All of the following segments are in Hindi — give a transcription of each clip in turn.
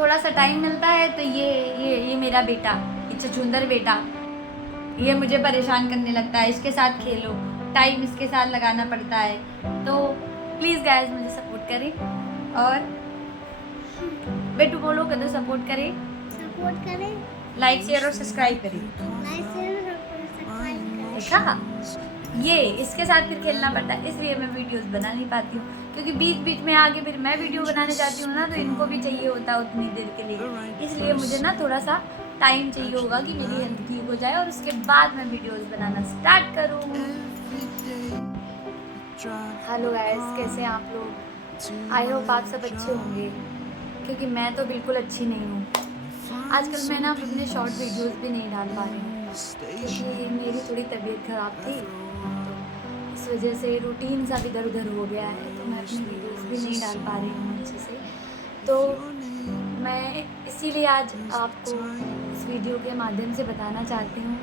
थोड़ा सा टाइम मिलता है तो ये मेरा बेटा, ये चचुंदर बेटा, ये मुझे परेशान करने लगता है। इसके साथ खेलो, टाइम इसके साथ लगाना पड़ता है। तो प्लीज़ गाइस मुझे सपोर्ट करें और बेटू बोलो कदर सपोर्ट करें, लाइक शेयर और सब्सक्राइब करें। देखा, ये इसके साथ फिर खेलना पड़ता है, इसलिए मैं वीडियोस बना नहीं पाती हूँ, क्योंकि बीच बीच में आगे फिर मैं वीडियो बनाने जाती हूँ ना, तो इनको भी चाहिए होता है उतनी देर के लिए। इसलिए मुझे ना थोड़ा सा टाइम चाहिए होगा कि मेरी हेल्थ ठीक हो जाए और उसके बाद मैं वीडियोस बनाना स्टार्ट करूँ। हेलो गाइस, कैसे हैं आप लोग? आई होप आप सब अच्छे होंगे, क्योंकि मैं तो बिल्कुल अच्छी नहीं हूँ। आजकल मैं ना अपने शॉर्ट वीडियोस भी नहीं डाल पा रही हूँ, क्योंकि मेरी थोड़ी तबीयत ख़राब थी, तो इस वजह से रूटीन सा इधर उधर हो गया है, तो मैं अपनी वीडियोस भी नहीं डाल पा रही हूँ अच्छे से। तो मैं इसीलिए आज आपको इस वीडियो के माध्यम से बताना चाहती हूँ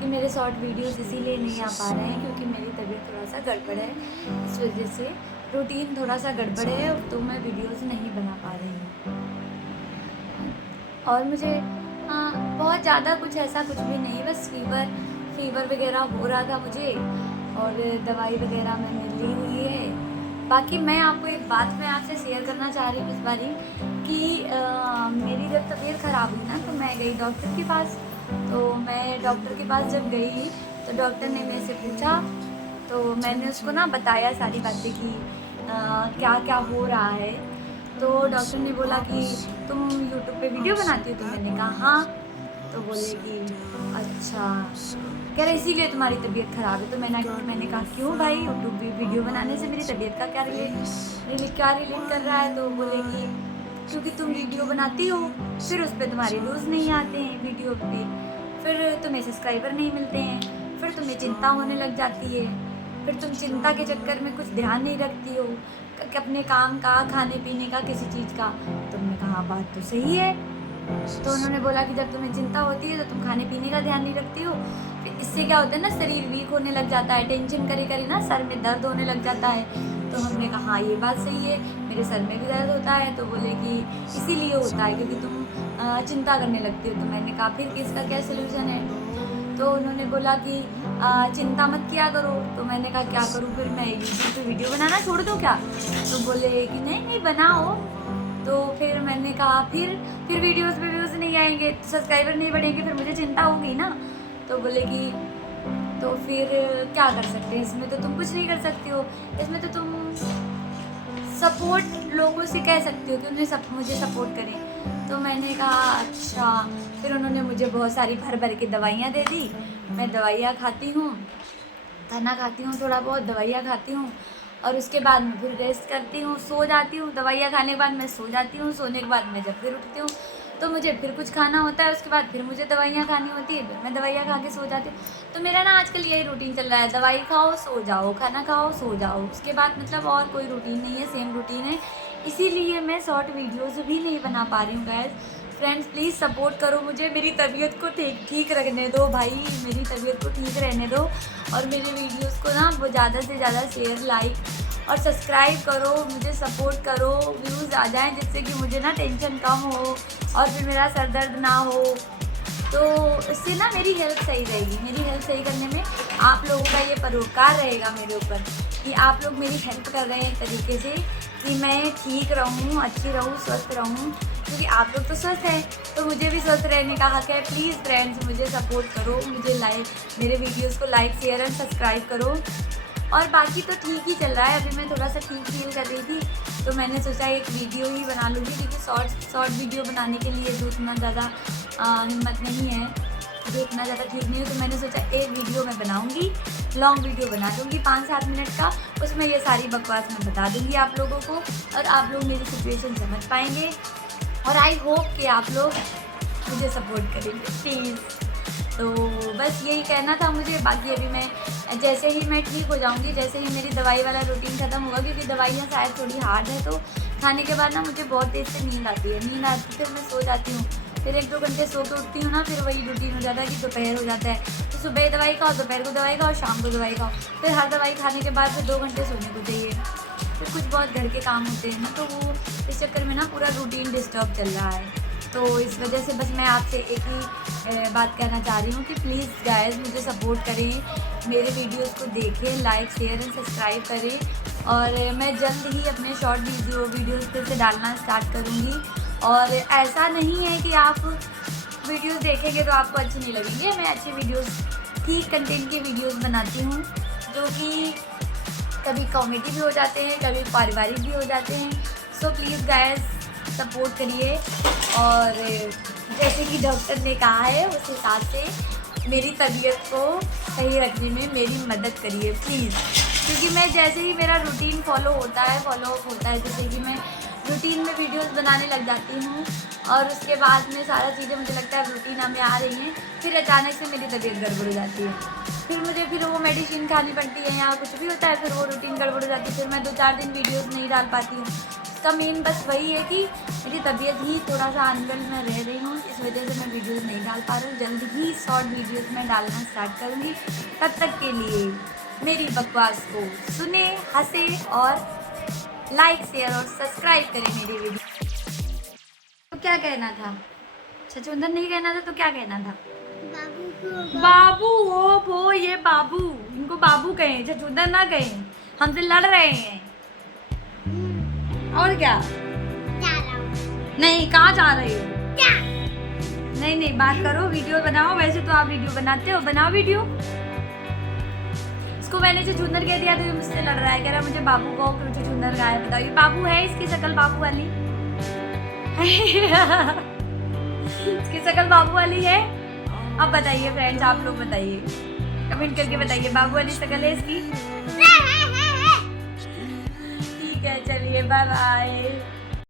कि मेरे शॉर्ट वीडियोस इसीलिए नहीं आ पा रहे हैं क्योंकि मेरी तबीयत थोड़ा सा गड़बड़ है। इस वजह से रूटीन थोड़ा सा गड़बड़ है, तो मैं वीडियोस नहीं बना पा रही हूँ। और मुझे बहुत ज़्यादा कुछ ऐसा कुछ भी नहीं, बस फीवर वगैरह हो रहा था मुझे, और दवाई वगैरह में मिल हुई है। बाकी मैं आपको एक बात मैं आपसे शेयर करना चाह रही हूँ इस बारी कि मेरी जब तबीयत ख़राब हुई ना, तो मैं गई डॉक्टर के पास। तो मैं डॉक्टर के पास जब गई तो डॉक्टर ने मेरे से पूछा, तो मैंने उसको ना बताया सारी बातें कि क्या क्या हो रहा है। तो डॉक्टर ने बोला कि तुम यूट्यूब पे वीडियो बनाती हो? तो मैंने कहा हाँ। तो बोले कि अच्छा, कह रहे इसीलिए तुम्हारी तबीयत ख़राब है। तो मैंने कहा क्यों भाई, यूट्यूब पे वीडियो बनाने से मेरी तबीयत का क्या रिलेट कर रहा है? तो बोले कि क्योंकि तुम वीडियो बनाती हो, फिर उस पर तुम्हारे व्यूज़ नहीं आते हैं वीडियो पे, फिर तुम्हें सब्सक्राइबर नहीं मिलते हैं, फिर तुम्हें चिंता होने लग जाती है, फिर तुम चिंता के चक्कर में कुछ ध्यान नहीं रखती हो कि अपने काम का, खाने पीने का, किसी चीज़ का। तो मैंने कहा बात तो सही है। तो उन्होंने बोला कि जब तुम्हें चिंता होती है तो तुम खाने पीने का ध्यान नहीं रखती हो, फिर इससे क्या होता है ना, शरीर वीक होने लग जाता है, टेंशन करे करे ना सर में दर्द होने लग जाता है। तो हमने कहा हाँ ये बात सही है, मेरे सर में भी दर्द होता है। तो बोले कि इसीलिए होता है क्योंकि तुम चिंता करने लगती हो। तो मैंने कहा फिर इसका क्या सोल्यूशन है? तो उन्होंने बोला कि चिंता मत किया करो। तो मैंने कहा क्या करूँ फिर, मैं यूट्यूब पे वीडियो बनाना छोड़ दूँ क्या? तो बोले कि नहीं नहीं बनाओ। तो फिर मैंने कहा फिर वीडियोस पे व्यूज़ नहीं आएंगे, सब्सक्राइबर नहीं बढ़ेंगे, फिर मुझे चिंता होगी ना। तो बोले कि तो फिर क्या कर सकते हैं, इसमें तो तुम कुछ नहीं कर सकती हो, इसमें तो तुम सपोर्ट लोगों से कह सकती हो कि उन्हें मुझे सपोर्ट करें। तो मैंने कहा अच्छा। फिर उन्होंने मुझे बहुत सारी भर भर के दवाइयाँ दे दी। मैं दवाइयाँ खाती हूँ, खाना खाती हूँ, थोड़ा बहुत दवाइयाँ खाती हूँ, और उसके बाद मैं फिर रेस्ट करती हूँ, सो जाती हूँ। दवाइयाँ खाने के बाद मैं सो जाती हूँ, सोने के बाद मैं जब फिर उठती हूँ तो मुझे फिर कुछ खाना होता है, उसके बाद फिर मुझे दवाइयाँ खानी होती है, फिर मैं दवाइयाँ खा के सो जाती हूँ। तो मेरा ना आजकल यही रूटीन चल रहा है, दवाई खाओ सो जाओ, खाना खाओ सो जाओ, उसके बाद मतलब और कोई रूटीन नहीं है, सेम रूटीन है। इसीलिए मैं शॉर्ट वीडियोज़ भी नहीं बना पा रही हूँ गाइस। फ्रेंड्स प्लीज़ सपोर्ट करो मुझे, मेरी तबीयत को ठीक रखने दो भाई, मेरी तबीयत को ठीक रहने दो, और मेरे वीडियोस को ना वो ज़्यादा से ज़्यादा शेयर, लाइक और सब्सक्राइब करो, मुझे सपोर्ट करो, व्यूज़ आ जाएं, जिससे कि मुझे ना टेंशन कम हो और फिर मेरा सर दर्द ना हो। तो इससे ना मेरी हेल्थ सही रहेगी। मेरी हेल्थ सही करने में आप लोगों का ये परोपकार रहेगा मेरे ऊपर कि आप लोग मेरी हेल्प कर रहे हैं एक तरीके से कि मैं ठीक रहूँ, अच्छी रहूँ, स्वस्थ रहूँ, क्योंकि आप लोग तो स्वस्थ हैं तो मुझे भी स्वस्थ रहने का हक है। प्लीज़ फ्रेंड्स मुझे सपोर्ट करो, मुझे मेरे वीडियोस को लाइक शेयर एंड सब्सक्राइब करो। और बाकी तो ठीक ही चल रहा है, अभी मैं थोड़ा सा ठीक फील कर रही थी तो मैंने सोचा एक वीडियो ही बना लूँगी, क्योंकि शॉर्ट वीडियो बनाने के लिए तो उतना ज़्यादा हिम्मत नहीं है, जो इतना ज़्यादा ठीक नहीं है। तो मैंने सोचा एक वीडियो मैं बनाऊँगी, लॉन्ग वीडियो बना दूँगी 5-7 मिनट का, उसमें ये सारी बकवास मैं बता दूँगी आप लोगों को और आप लोग मेरी सिचुएशन समझ पाएंगे। और आई होप कि आप लोग मुझे सपोर्ट करेंगे प्लीज़। तो बस यही कहना था मुझे। बाकी अभी मैं जैसे ही मैं ठीक हो जाऊंगी, जैसे ही मेरी दवाई वाला रूटीन ख़त्म होगा, क्योंकि दवाइयाँ शायद थोड़ी हार्ड है, तो खाने के बाद ना मुझे बहुत तेज़ से नींद आती है, फिर मैं सो जाती हूँ, फिर 1-2 घंटे सो के उठती हूँ ना, फिर वही रूटीन हो जाता है कि दोपहर हो जाता है, तो सुबह दवाई खाओ, दोपहर को दवाई खाओ, शाम को दवाई खाओ, फिर हर दवाई खाने के बाद फिर 2 घंटे सोने को चाहिए, फिर कुछ बहुत घर के काम होते हैं ना, तो वो इस चक्कर में ना पूरा रूटीन डिस्टर्ब चल रहा है। तो इस वजह से बस मैं आपसे एक ही बात कहना चाह रही हूँ कि प्लीज़ गाइस मुझे सपोर्ट करें, मेरे वीडियोस को देखें, लाइक शेयर एंड सब्सक्राइब करें। और मैं जल्द ही अपने शॉर्ट वीडियोस फिर से डालना स्टार्ट करूँगी। और ऐसा नहीं है कि आप वीडियोस देखेंगे तो आपको अच्छी नहीं लगेंगी। मैं अच्छी वीडियोस, ठीक कंटेंट की वीडियोस बनाती हूँ, जो कि कभी कॉमेडी भी हो जाते हैं, कभी पारिवारिक भी हो जाते हैं। सो प्लीज़ गाइस सपोर्ट करिए। और जैसे कि डॉक्टर ने कहा है उस हिसाब से मेरी तबीयत को सही रखने में मेरी मदद करिए प्लीज़। क्योंकि मैं जैसे ही मेरा रूटीन फॉलो होता है, जैसे कि मैं रूटीन में वीडियोस बनाने लग जाती हूँ और उसके बाद में सारा चीज़ें मुझे लगता है रूटीन में आ रही हैं, फिर अचानक से मेरी तबीयत गड़बड़ हो जाती है। फिर मुझे वो मेडिसिन खानी पड़ती है या कुछ भी होता है, फिर वो रूटीन गड़बड़ हो जाती है। फिर मैं 2-4 दिन वीडियोस नहीं डाल पाती हूँ। इसका मेन बस वही है कि मेरी तबीयत ही थोड़ा सा अनवेल में रह रही हूँ, इस वजह से मैं वीडियोस नहीं डाल पा रही हूँ। जल्द ही शॉर्ट वीडियोस में डालना स्टार्ट करूँगी। तब तक के लिए मेरी बकवास को सुने, हंसे और लाइक शेयर और सब्सक्राइब करें मेरी वीडियो। तो क्या कहना था? छछूंदर नहीं कहना था तो क्या कहना था? बाबू हो ये बाबू, इनको बाबू कहें, छछूंदर ना कहें। हमसे लड़ रहे हैं और क्या? नहीं, कहाँ जा रहे हो? नहीं बात करो, वीडियो बनाओ। वैसे तो आप वीडियो बनाते हो, बनाओ वीडियो। इसको मैंने छछूंदर कह दिया तो ये मुझसे लड़ रहा है, कह रहा मुझे बाबू को क्यों छछूंदर कहा है। बताओ, ये बाबू है, इसकी शक्ल बाबू वाली इसकी शक्ल बाबू वाली है। अब बताइए फ्रेंड्स, आप लोग बताइए, कमेंट करके बताइए, बाबू वाली शक्ल है इसकी? ठीक है, चलिए बाय बाय।